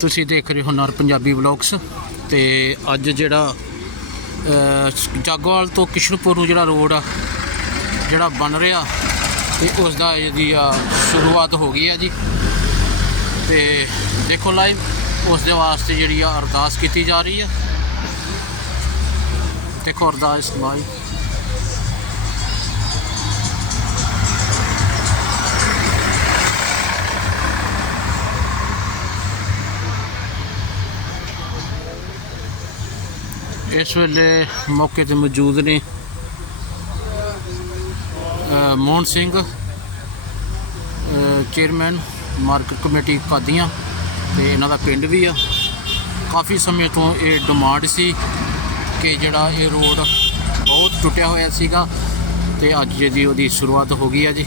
ਤੁਸੀਂ ਦੇਖ ਰਹੇ ਹੋ ਨਰ ਪੰਜਾਬੀ ਵਲੌਗਸ ਤੇ ਅੱਜ ਜਿਹੜਾ ਅਹ, ਜਾਗੋਵਾਲ ਤੋਂ ਕਿਸ਼ਨਪੁਰ ਨੂੰ ਜਿਹੜਾ ਰੋਡ ਆ ਜਿਹੜਾ ਬਣ ਰਿਹਾ ਤੇ ਉਸ ਦਾ ਇਹਦੀ ਆ ਸ਼ੁਰੂਆਤ ਹੋ ਗਈ ਆ ਜੀ। ਤੇ ਦੇਖੋ ਲਾਈਵ ਉਸ ਦੇ ਵਾਸਤੇ ਜਿਹੜੀ ਆ ਅਰਦਾਸ ਕੀਤੀ ਜਾ ਰਹੀ ਆ ਦੇਖੋ ਅਰਦਾਸ ਲਾਈਵ ਇਸ ਵੇਲੇ ਮੌਕੇ ਤੇ ਮੌਜੂਦ ਨੇ Mohan Singh chairman market committee Qadian ਤੇ ਇਹਨਾਂ ਦਾ ਪਿੰਡ ਵੀ ਆ। ਕਾਫੀ ਸਮੇਂ ਤੋਂ ਇਹ ਡਿਮਾਂਡ ਸੀ ਕਿ ਜਿਹੜਾ ਇਹ ਰੋਡ ਬਹੁਤ ਟੁੱਟਿਆ ਹੋਇਆ ਸੀਗਾ ਤੇ ਅੱਜ ਜਿਹਦੀ ਉਹਦੀ ਸ਼ੁਰੂਆਤ ਹੋ ਗਈ ਆ ਜੀ।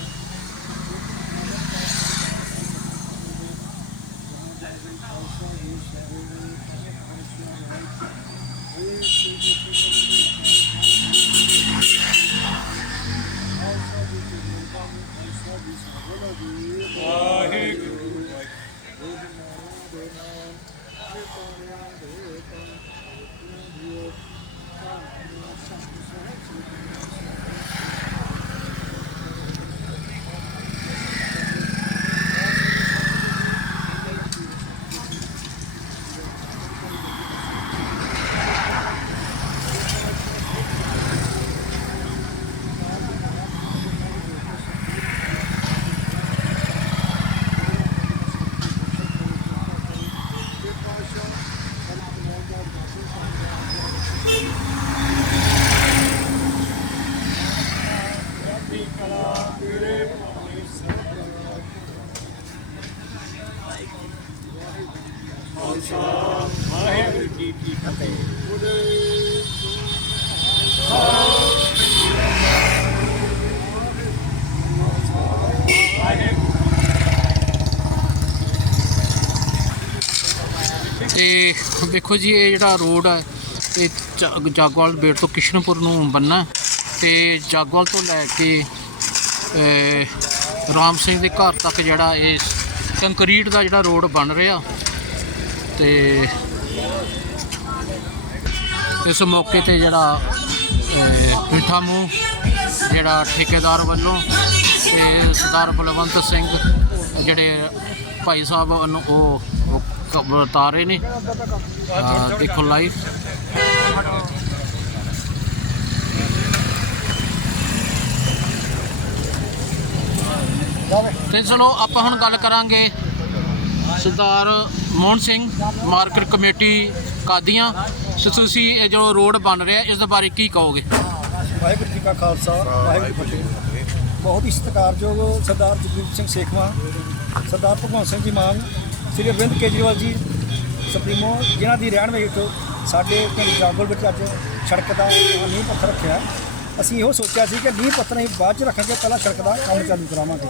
Thank you. ਤੇ ਦੇਖੋ ਜੀ, ਇਹ ਜਿਹੜਾ ਰੋਡ ਹੈ, ਇਹ ਜਾਗਵਾਲ ਬੇੜ ਤੋਂ ਕਿਸ਼ਨਪੁਰ ਨੂੰ ਬੰਨਾ ਤੇ ਜਾਗਵਾਲ ਤੋਂ ਲੈ ਕੇ ਰਾਮ ਸਿੰਘ ਦੇ ਘਰ ਤੱਕ ਜਿਹੜਾ ਇਹ ਕੰਕਰੀਟ ਦਾ ਜਿਹੜਾ ਰੋਡ ਬਣ ਰਿਹਾ ਤੇ ਇਸ ਮੌਕੇ ਤੇ ਜਿਹੜਾ ਅਹ, ਮੂੰਹ ਜਿਹੜਾ ਠੇਕੇਦਾਰ ਵੱਲੋਂ ਤੇ ਸਰਦਾਰ ਬਲਵੰਤ ਸਿੰਘ ਜਿਹੜੇ ਭਾਈ ਸਾਹਿਬ ਨੂੰ ਉਹ ਉਹ ਨੇ ਦੇਖੋ ਲਾਈਵ ਤੇ ਚਲੋ ਆਪਾਂ ਹੁਣ ਗੱਲ ਕਰਾਂਗੇ ਸਰਦਾਰ ਮੋਹਨ ਸਿੰਘ ਮਾਰਕੀਟ ਕਮੇਟੀ ਕਾਦੀਆਂ। ਤੇ ਤੁਸੀਂ ਇਹ ਜੋ ਰੋਡ ਬਣ ਰਿਹਾ, ਇਸ ਦੇ ਬਾਰੇ ਕੀ ਕਹੋਗੇ? ਵਾਹਿਗੁਰੂ ਜੀ ਕਾ ਖਾਲਸਾ, ਵਾਹਿਗੁਰੂ ਜੀ ਕੀ ਫਤਿਹ। ਬਹੁਤ ਹੀ ਸਤਿਕਾਰਯੋਗ ਸਰਦਾਰ ਜਗਜੀਤ ਸਿੰਘ ਸੇਖਵਾ, ਸਰਦਾਰ ਭਗਵੰਤ ਸਿੰਘ ਜੀ ਮਾਨ, ਸ੍ਰੀ ਅਰਵਿੰਦ ਕੇਜਰੀਵਾਲ ਜੀ ਸੁਪਰੀਮੋ, ਜਿਨ੍ਹਾਂ ਦੀ ਰਹਿਣ ਵਿੱਚ ਸਾਡੇ ਪਿੰਡ ਜਾਗੋਲ ਵਿੱਚ ਅੱਜ ਸੜਕ ਦਾ ਨੀਂਹ ਪੱਥਰ ਰੱਖਿਆ। ਅਸੀਂ ਇਹੋ ਸੋਚਿਆ ਸੀ ਕਿ ਨੀਂਹ ਪੱਥਰ ਅਸੀਂ ਬਾਅਦ ਚ ਰੱਖਾਂਗੇ, ਪਹਿਲਾਂ ਸੜਕ ਦਾ ਕੰਮ ਚਾਲੂ ਕਰਾਵਾਂਗੇ।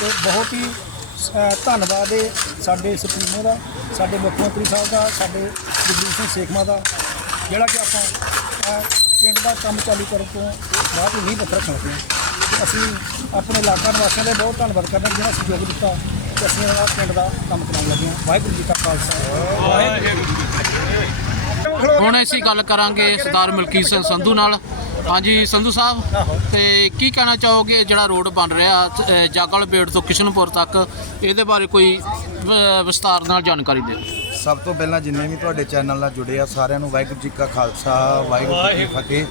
ਤੇ ਬਹੁਤ ਹੀ ਅ, ਧੰਨਵਾਦ ਹੈ ਸਾਡੇ ਸੁਪਰੀਮੋ ਦਾ ਸਾਡੇ ਮੁੱਖ ਮੰਤਰੀ ਸਾਹਿਬ ਦਾ ਸਾਡੇ ਜਗਜੀਤ ਸਿੰਘ ਸੇਖਵਾ ਦਾ ਜਿਹੜਾ ਕਿ ਆਪਾਂ ਅਹ, ਪਿੰਡ ਦਾ ਕੰਮ ਚਾਲੂ ਕਰਨ ਤੋਂ ਬਾਅਦ ਹੀ ਨਹੀਂ ਪੱਤਰ ਰੱਖਦੇ ਹਾਂ। ਅਸੀਂ ਆਪਣੇ ਇਲਾਕਾ ਨਿਵਾਸੀਆਂ ਦਾ ਬਹੁਤ ਧੰਨਵਾਦ ਕਰਦੇ ਹਾਂ ਜਿਹਨਾਂ ਸਹਿਯੋਗ ਦਿੱਤਾ ਤੇ ਅਸੀਂ ਇਹਨਾਂ ਪਿੰਡ ਦਾ ਕੰਮ ਕਰਾਉਣ ਲੱਗੇ ਹਾਂ। ਵਾਹਿਗੁਰੂ ਜੀ ਕਾ ਖਾਲਸਾ। ਵਾਹਿਗੁਰੂ ਹੁਣ ਅਸੀਂ ਗੱਲ ਕਰਾਂਗੇ ਸਰਦਾਰ ਮਲਕੀਤ ਸਿੰਘ ਸੰਧੂ ਨਾਲ। ਹਾਂਜੀ ਸੰਧੂ ਸਾਹਿਬ ਤੇ ਕੀ ਕਹਿਣਾ ਚਾਹੋਗੇ ਜਿਹੜਾ ਰੋਡ ਬਣ ਰਿਹਾ ਅਹ, ਜਾਗਲ ਬੇੜ ਤੋਂ ਕਿਸ਼ਨਪੁਰ ਤੱਕ ਇਹਦੇ ਬਾਰੇ ਕੋਈ ਅਹ, ਵਿਸਤਾਰ ਨਾਲ ਜਾਣਕਾਰੀ ਦਿਓ। ਸਭ ਤੋਂ ਪਹਿਲਾਂ ਜਿੰਨੇ ਵੀ ਤੁਹਾਡੇ ਚੈਨਲ ਨਾਲ ਜੁੜੇ ਆ ਸਾਰਿਆਂ ਨੂੰ ਵਾਹਿਗੁਰੂ ਜੀ ਕਾ ਖਾਲਸਾ ਵਾਹਿਗੁਰੂ ਜੀ ਕੀ ਫਤਿਹ।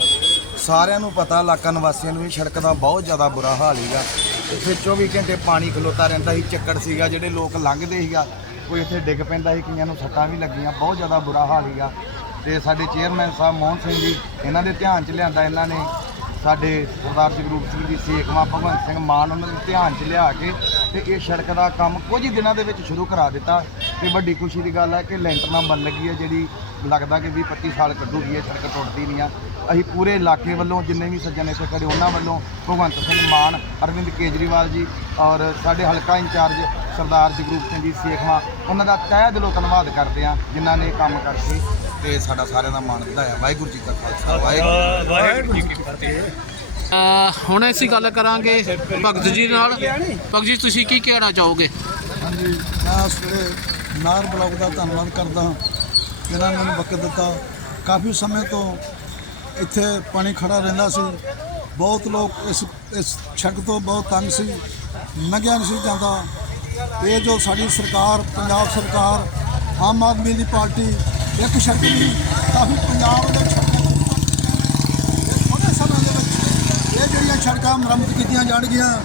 ਸਾਰਿਆਂ ਨੂੰ ਪਤਾ ਇਲਾਕਾ ਨਿਵਾਸੀਆਂ ਨੂੰ ਵੀ ਸੜਕ ਦਾ ਬਹੁਤ ਜ਼ਿਆਦਾ ਬੁਰਾ ਹਾਲ ਹੈਗਾ ਇੱਥੇ 24 ਘੰਟੇ ਪਾਣੀ ਖਲੋਤਾ ਰਹਿੰਦਾ ਸੀ ਚੱਕੜ ਸੀਗਾ ਜਿਹੜੇ ਲੋਕ ਲੰਘਦੇ ਸੀਗਾ ਕੋਈ ਇੱਥੇ ਡਿੱਗ ਪੈਂਦਾ ਸੀ ਕਈਆਂ ਨੂੰ ਸੱਟਾਂ ਵੀ ਲੱਗੀਆਂ ਬਹੁਤ ਜ਼ਿਆਦਾ ਬੁਰਾ ਹਾਲ ਸੀਗਾ। ਤੇ ਸਾਡੇ ਚੇਅਰਮੈਨ ਸਾਹਿਬ ਮੋਹਨ ਸਿੰਘ ਜੀ, ਇਹਨਾਂ ਦੇ ਧਿਆਨ 'ਚ ਲਿਆਂਦਾ ਇਹਨਾਂ ਨੇ। ਸਾਡੇ ਸਰਦਾਰ ਜਗਰੂਪ ਸਿੰਘ ਜੀ, ਸੇਖਵਾਂ ਭਗਵੰਤ ਸਿੰਘ ਮਾਨ ਉਹਨਾਂ ਦੇ ਧਿਆਨ 'ਚ ਲਿਆ ਕੇ ਤੇ ਇਹ ਸੜਕ ਦਾ ਕੰਮ ਕੁਝ ਹੀ ਦਿਨਾਂ ਦੇ ਵਿੱਚ ਸ਼ੁਰੂ ਕਰਾ ਦਿੱਤਾ। ਤੇ ਵੱਡੀ ਖੁਸ਼ੀ ਦੀ ਗੱਲ ਹੈ ਕਿ ਲੈਂਟਰਾਂ ਬਣ ਲੱਗੀ ਹੈ ਜਿਹੜੀ ਲੱਗਦਾ ਕਿ 20 25 ਸਾਲ ਕੱਢੂਗੀ ਇਹ ਸੜਕ ਟੁੱਟਦੀ ਨਹੀਂ ਆ। ਅਸੀਂ ਪੂਰੇ ਇਲਾਕੇ ਵੱਲੋਂ ਜਿੰਨੇ ਵੀ ਸੱਜਣ ਇੱਥੇ ਖੜੇ ਉਹਨਾਂ ਵੱਲੋਂ ਭਗਵੰਤ ਸਿੰਘ ਮਾਨ ਅਰਵਿੰਦ ਕੇਜਰੀਵਾਲ ਜੀ ਔਰ ਸਾਡੇ ਹਲਕਾ ਇੰਚਾਰਜ ਸਰਦਾਰ ਜਗਰੂਪ ਸਿੰਘ ਜੀ ਸੇਖਵਾਂ ਉਹਨਾਂ ਦਾ ਤਹਿ ਦਿਲੋਂ ਧੰਨਵਾਦ ਕਰਦੇ ਆ ਜਿਨ੍ਹਾਂ ਨੇ ਕੰਮ ਕਰਕੇ ਤੇ ਸਾਡਾ ਸਾਰਿਆਂ ਦਾ ਮਾਣ ਵਧਾਇਆ। ਵਾਹਿਗੁਰੂ ਜੀ ਕਾ ਖਾਲਸਾ ਵਾਹਿਗੁਰੂ ਅ, ਹੁਣ ਅਸੀਂ ਗੱਲ ਕਰਾਂਗੇ ਭਗਤ ਜੀ ਨਾਲ। ਭਗਤ ਜੀ, ਤੁਸੀਂ ਕੀ ਕਹਿਣਾ ਚਾਹੋਗੇ? ਹਾਂਜੀ, ਮੈਂ ਇਸ ਵੇਲੇ ਨਾਰ ਬਲਾਕ ਦਾ ਧੰਨਵਾਦ ਕਰਦਾ ਹਾਂ। ਜਿਹਨਾਂ ਨੇ ਮੈਨੂੰ ਵਕਤ ਦਿੱਤਾ। ਕਾਫੀ ਸਮੇਂ ਤੋਂ ਇੱਥੇ ਪਾਣੀ ਖੜਾ ਰਹਿੰਦਾ ਸੀ। ਬਹੁਤ ਲੋਕ ਇਸ ਇਸ ਸੜਕ ਤੋਂ ਬਹੁਤ ਤੰਗ ਸੀ। ਲੰਘਿਆ ਨਹੀਂ ਸੀ ਜਾਂਦਾ। ਇਹ ਜੋ ਸਾਡੀ ਸਰਕਾਰ, ਪੰਜਾਬ ਸਰਕਾਰ, ਆਮ ਆਦਮੀ ਦੀ ਪਾਰਟੀ, ਇੱਕ ਸੜਕ ਨਹੀਂ, ਕਾਫੀ ਪੰਜਾਬ ਦੇ ਸੜਕਾਂ ਇਹ ਥੋੜ੍ਹੇ ਸਮੇਂ ਦੇ ਵਿੱਚ ਇਹ ਜਿਹੜੀਆਂ ਸੜਕਾਂ ਮੁਰੰਮਤ ਕੀਤੀਆਂ ਜਾਣਗੀਆਂ।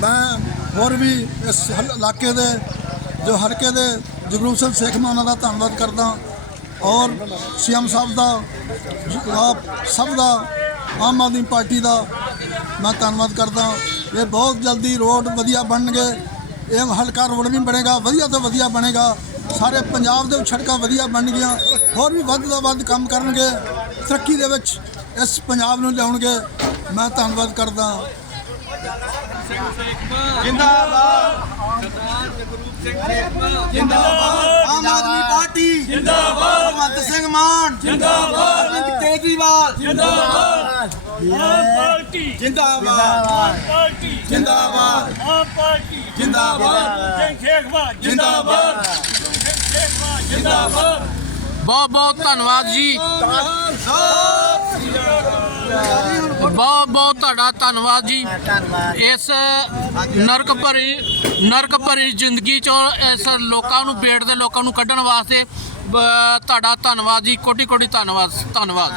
ਮੈਂ ਹੋਰ ਵੀ ਇਸ ਹਲ- ਇਲਾਕੇ ਦੇ, ਜੋ ਹਲਕੇ ਦੇ ਜਗਰੂਪ ਸਿੰਘ ਸੇਖ ਮੈਂ ਉਹਨਾਂ ਦਾ ਧੰਨਵਾਦ ਕਰਦਾ ਔਰ ਸੀਐਮ ਸਾਹਿਬ ਦਾ, ਆਪ ਸਭ ਦਾ, ਆਮ ਆਦਮੀ ਪਾਰਟੀ ਦਾ ਮੈਂ ਧੰਨਵਾਦ ਕਰਦਾ ਇਹ ਬਹੁਤ ਜਲਦੀ ਰੋਡ ਵਧੀਆ ਬਣਨਗੇ। ਇਹ ਹਲਕਾ ਰੋਡ ਵੀ ਬਣੇਗਾ, ਵਧੀਆ ਤੋਂ ਵਧੀਆ ਬਣੇਗਾ। ਸਾਰੇ ਪੰਜਾਬ ਦੇ ਸੜਕਾਂ ਵਧੀਆ ਬਣਨਗੀਆਂ। ਹੋਰ ਵੀ ਵੱਧ ਤੋਂ ਵੱਧ ਕੰਮ ਕਰਨਗੇ। ਤਰੱਕੀ ਦੇ ਵਿੱਚ ਇਸ ਪੰਜਾਬ ਨੂੰ ਲਿਆਉਣਗੇ। ਮੈਂ ਧੰਨਵਾਦ ਕਰਦਾ ਆਮ ਆਦਮੀ ਪਾਰਟੀ। ਜਿੰਦਾਬਾਦ। ਭਗਵੰਤ ਸਿੰਘ ਮਾਨ। ਜਿੰਦਾਬਾਦ। ਅਰਵਿੰਦ ਕੇਜਰੀਵਾਲ। ਜਿੰਦਾਬਾਦ। ਆਮ ਪਾਰਟੀ। ਜਿੰਦਾਬਾਦ। ਪਾਰਟੀ। ਜਿੰਦਾਬਾਦ। ਆਮ ਪਾਰਟੀ। ਜਿੰਦਾਬਾਦ। ਸਿੰਘ ਸ਼ੇਖਵਾ ਜਿੰਦਾਬਾਦ। ਸਿੰਘ ਸ਼ੇਖਵਾ ਜਿੰਦਾਬਾਦ। ਬਹੁਤ ਬਹੁਤ ਧੰਨਵਾਦ ਜੀ। ਬਹੁਤ ਬਹੁਤ ਤੁਹਾਡਾ ਧੰਨਵਾਦ ਜੀ। ਇਸ ਨਰਕ ਭਰੀ ਨਰਕ ਭਰੀ ਜ਼ਿੰਦਗੀ ਚੋਂ ਇਸ ਲੋਕਾਂ ਨੂੰ ਬੇੜ ਦੇ ਲੋਕਾਂ ਨੂੰ ਕੱਢਣ ਵਾਸਤੇ ਤੁਹਾਡਾ ਧੰਨਵਾਦ ਜੀ। ਕੋਟੀ ਕੋਟੀ ਧੰਨਵਾਦ ਧੰਨਵਾਦ।